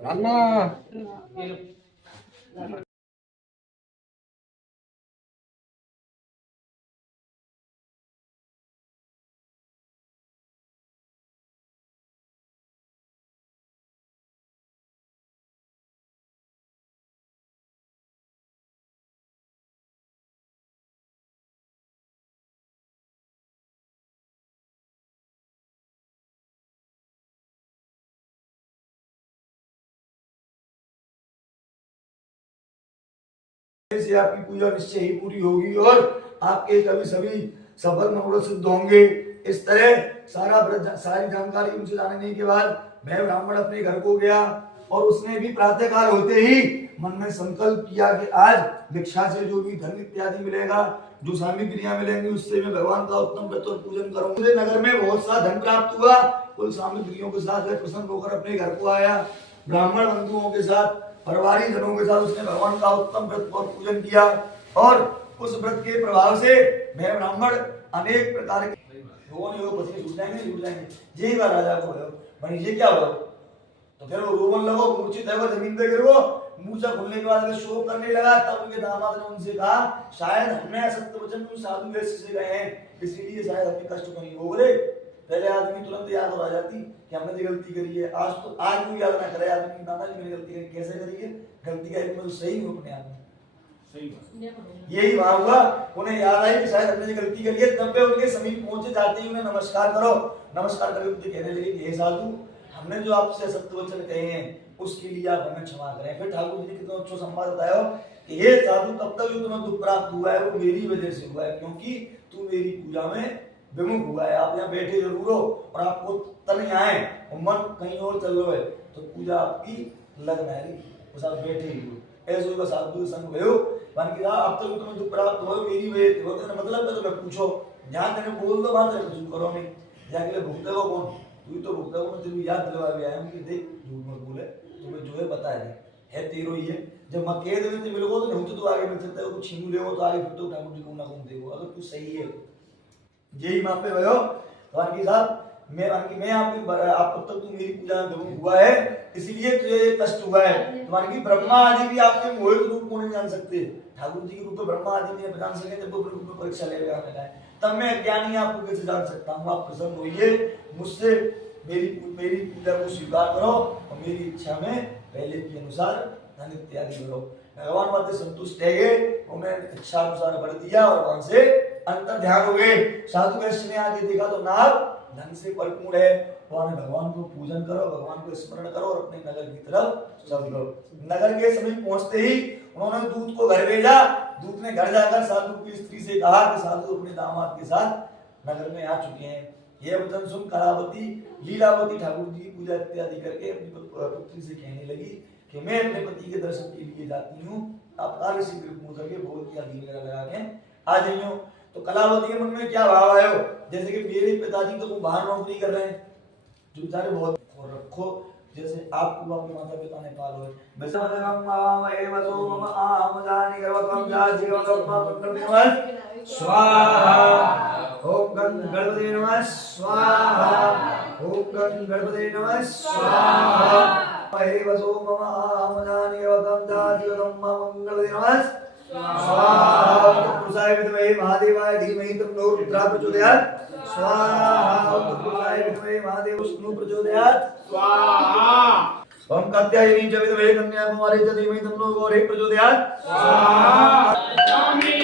अन्ना से आपकी पूजा निश्चय ही पूरी होगी और आपके कभी सभी सफल मनोरथ सिद्ध होंगे। इस तरह सारी जानकारी उनसे जानने के बाद मैं ब्राह्मण अपने घर को गया और उसने भी प्रातःकाल होते ही मन में संकल्प किया कि आज भिक्षा से जो भी धन इत्यादि मिलेगा, जो सामग्रियां मिलेंगी, उससे मैं भगवान का उत्तम व्रत और पूजन करूंगा। मुझे नगर में बहुत सा धन प्राप्त हुआ। कुल सामग्रियों के साथ वह प्रसन्न होकर अपने घर को आया। ब्राह्मण बंधुओं के साथ, परिवारी जनों के साथ उसने भगवान का उत्तम व्रत और पूजन किया और उस व्रत के प्रभाव से मैं ब्राह्मण अनेक प्रकार के छूट जाएंगे यही बात राजा को है। ये क्या हो तो फिर वो रोवन लगो, मूर्छित है वो, जमीन पे गिर, वो मूर्छा खुलने के बाद शोक करने लगा। तब उनके दामाद ने उनसे कहा, शायद हमने असत्य वचन तुम साधु वैश्य से गए हैं, इसलिए शायद अपने कष्ट को नहीं भोग रहे। पहले आदमी तुरंत याद हो जाती कि हमने जो गलती करी है। आज कोई याद ना करे आदमी, दादाजी मैंने गलती करी, कैसे करी है गलती का, मैं तो सही हूँ अपने आप में, यही वहां हुआ। उन्हें याद आई कि शायद हमने गलती करी है। तब वे उनके समीप पहुंचे, जाते ही उन्हें नमस्कार करो। नमस्कार करके उनसे कहने लगे कि हे साधु, हमने जो आपसे सत्य वचन कहे हैं उसके लिए आप हमें क्षमा करें। फिर ठाकुर जी ने कितना अच्छा संवाद बताया कि हे साधु, तब तक जो तुम्हें दुख प्राप्त हुआ है वो मेरी वजह से हुआ है, क्योंकि तू मेरी पूजा में विमुख हुआ है। आप यहाँ बैठे जरूर हो और आपको तन आए और मन कहीं और चल रहा है तो पूजा आपकी लग ना रही, बस आप बैठे ही हो। ऐसे बस साधु संग भयो मान की अब तक तुम्हें दुख प्राप्त हो मेरी वजह से, मतलब है तो मैं पूछो, ध्यान देने बोल दो बात है कुछ करो नहीं, जाके भुगते हो कौन, तू तो भुगता हो। मैं तेरी याद दिलवा भी आया हूँ कि देख झूठ मत बोले, तुम्हें जो है बता है तेरो ही है। जब मैं कह देवे तो मिलोगे तो नहीं तो आगे मिल सकता है, कुछ छीन ले हो तो आगे फिर तो ठाकुर जी को ना कौन देगा, अगर तू सही है यही वहां पे भयो भगवान के साथ। मैं आप तब तक तू मेरी पूजा में हुआ है इसलिए तुझे कष्ट हुआ है। तुम्हारे की ब्रह्मा आदि भी आपके मोहित रूप को नहीं जान सकते, ठाकुर जी के रूप में ब्रह्मा आदि नहीं पहचान सके, जब वो रूप में परीक्षा लेगा तब मैं अज्ञानी आपको कैसे जान सकता हूँ। आप प्रसन्न होइए मुझसे, मेरी पूजा को स्वीकार करो और मेरी इच्छा में पहले के अनुसार धन इत्यादि करो। भगवान बातें संतुष्ट है गए, उन्हें इच्छा अनुसार बढ़ दिया और वहां से अंतर ध्यान हो गए। साधु वैश्य ने आके देखा तो नाव धन से परिपूर्ण है, वहां भगवान को पूजन करो, भगवान को स्मरण करो और अपने नगर की तरफ चलो। नगर के समीप पहुंचते ही उन्होंने दूत को घर भेजा। दूत ने घर जाकर साधु की स्त्री से कहा कि साधु अपने दामाद के साथ नगर में आ चुके हैं। यह वचन सुन कलावती लीलावती ठाकुर जी की पूजा इत्यादि करके अपनी पुत्री से कहने लगी कि मैं अपने पति के दर्शन के लिए जाती हूँ, आप कार्य शीघ्र पूर्ण करके भोग की अग्नि वगैरह लगा के आ जाइयो। तो कलावती के मन में क्या भाव आयो, जैसे कि मेरे पिताजी तो वो बाहर नौकरी कर रहे हैं, जो बेचारे बहुत रखो, जैसे आपको आपके माता पिता ने पालो है वैसे स्वाहा ओम गणपते नमः स्वाहा ओम गणपते नमः स्वाहा हे वसो मम आमजानि वदं दादिवदं मंगलते नमः स्वाहा पुरुषाय विद्महे महादेवाय धीमहि तन्नो रुद्रः प्रचोदयात् स्वाहा पुरुषाय विद्महे महादेव विष्णु प्रचोदयात् स्वाहा ओम कात्यायनी च विद्महे कन्याकुमारी च धीमहि तन्नो गौरी प्रचोदयात् स्वाहा स्वामी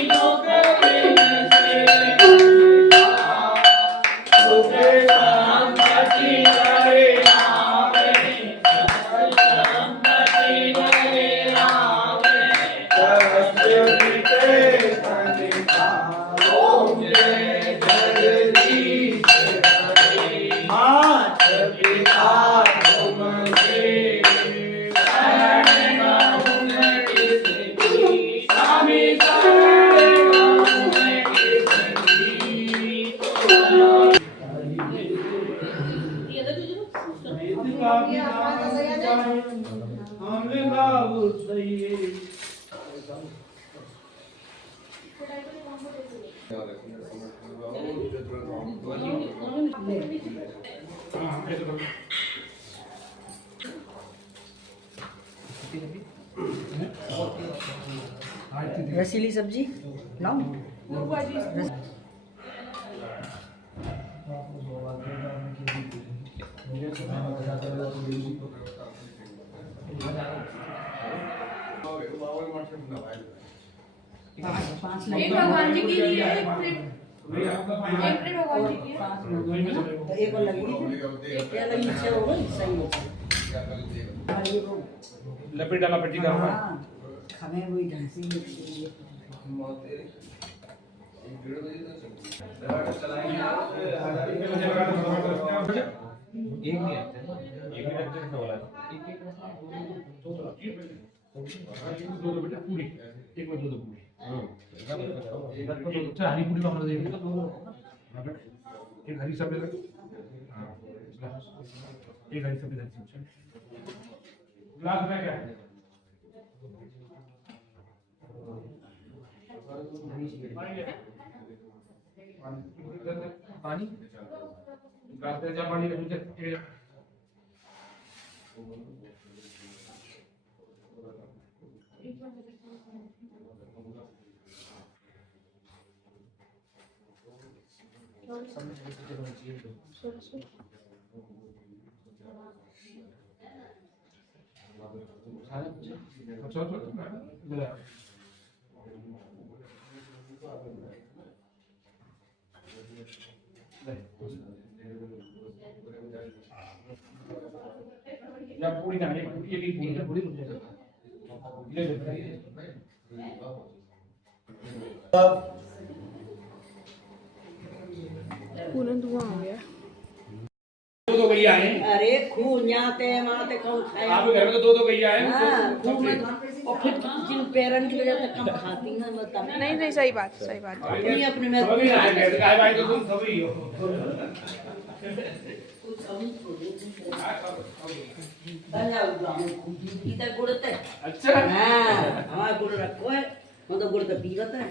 रसीली सब्जी लाऊं? एक भगवान जी के लिए एक प्लेट भगवान जी की तो एक और लगेगी क्या लगी? 6 हो गई, सही हो गई। लपेट डाला पट्टी का होगा हाँ, हमें वही ढंग से एक नहीं आता है एक भी रखते हैं वाला दो बेटा पूरी एक में दो पूरी अच्छा हरी पूरी हमारा देंगे एक हरी सब्जी एक हरी सब्जी ग्लास में क्या पानी ग्लास में जा पानी या पूरी ना ये पूरी ले पूरा धुआं हो गया। दो गैया हैं अरे खून जाते माते कम खाया। आपके घर में तो दो गैया हैं हाँ, खून में और फिर जिन पेरन की वजह से कम खाती हैं मतलब। नहीं सही बात अपनी अपने में सभी ना है गाय भाई तो तुम सभी हो इधर गुड़ है। अच्छा हाँ, हमारा गुड़ रखो है, मतलब गुड़ तो पीवत है।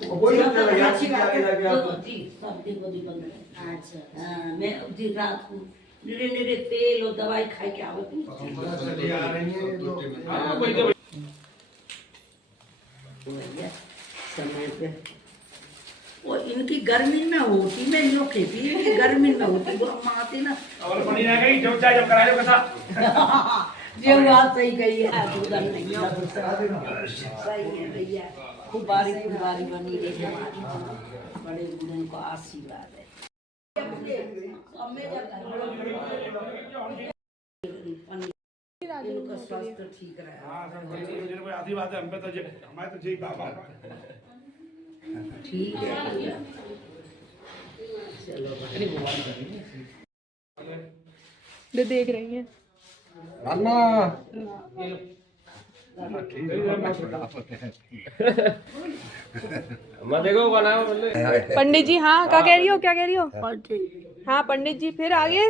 वही अच्छा लगा अच्छी बात है। लगे आपको जी, सब दिन को दिन बंद है। अच्छा, हाँ, मैं दिन रात को निरे तेल और दवाई खाई के आवत हूँ। चली आ रही है तो भैया, समय पे वो इनकी गर्मी में होती, मैं यूँ कहती इनकी गर्मी में होती, वो अम्मा आती ना और पनी ना गई जब चाहे जब करा जो कसा जो बात सही कही है, उधर नहीं हो। सही है भैया, खूब बारी बनी रही हमारी, बड़े बूढ़ों को आशीर्वाद है। इनका स्वास्थ्य ठीक रहे। हां सब कोई आधी बात है हम पे तो हमारे तो यही बाबा ठीक है भैया, चलो जो देख रही हैं अन्ना देखो बनाओ पंडित जी। हाँ क्या कह रही हो, क्या कह रही हो? हाँ पंडित जी, फिर आगे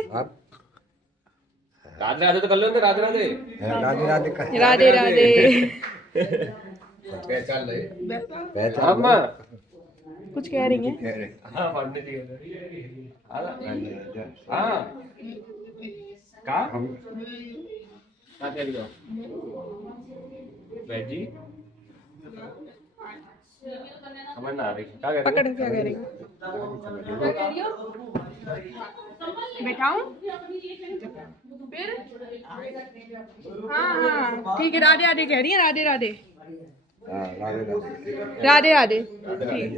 राधे राधे तो कर लो राधे राधे राधे राधे। पहचान ले अम्मा कुछ कह रही हैं? हां पंडित जी हां का हम क्या कह रही हो बैजी समझ ना आ रही क्या कह रही पकड़ क्या कह रही हो? क्या कह रही हो? बैठाऊं फिर? हाँ ठीक है, राधे राधे कह रही है, राधे राधे राधे राधे। ठीक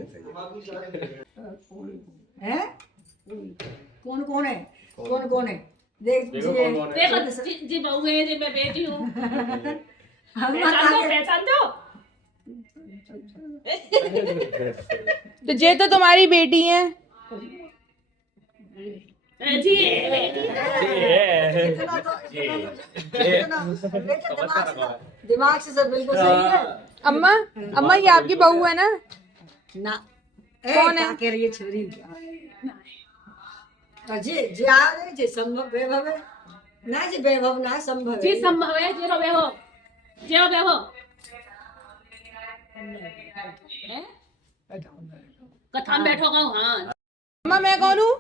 है। कौन कौन है? कौन कौन है? देख देखो जी बहू है, जी मैं बेटी हूँ। पहचान दो। तो ये तो तुम्हारी बेटी है। जी दिमाग से सब बिल्कुल सही है। अम्मा ये आपकी बहू है ना? ना कौन है? कह रही है छोरी जी जी आ रहे जी संभव वैभव है ना जी, वैभव ना संभव जी संभव है, जी रोवे हो कथा में बैठो गाँव। हाँ अम्मा मैं कौन हूँ?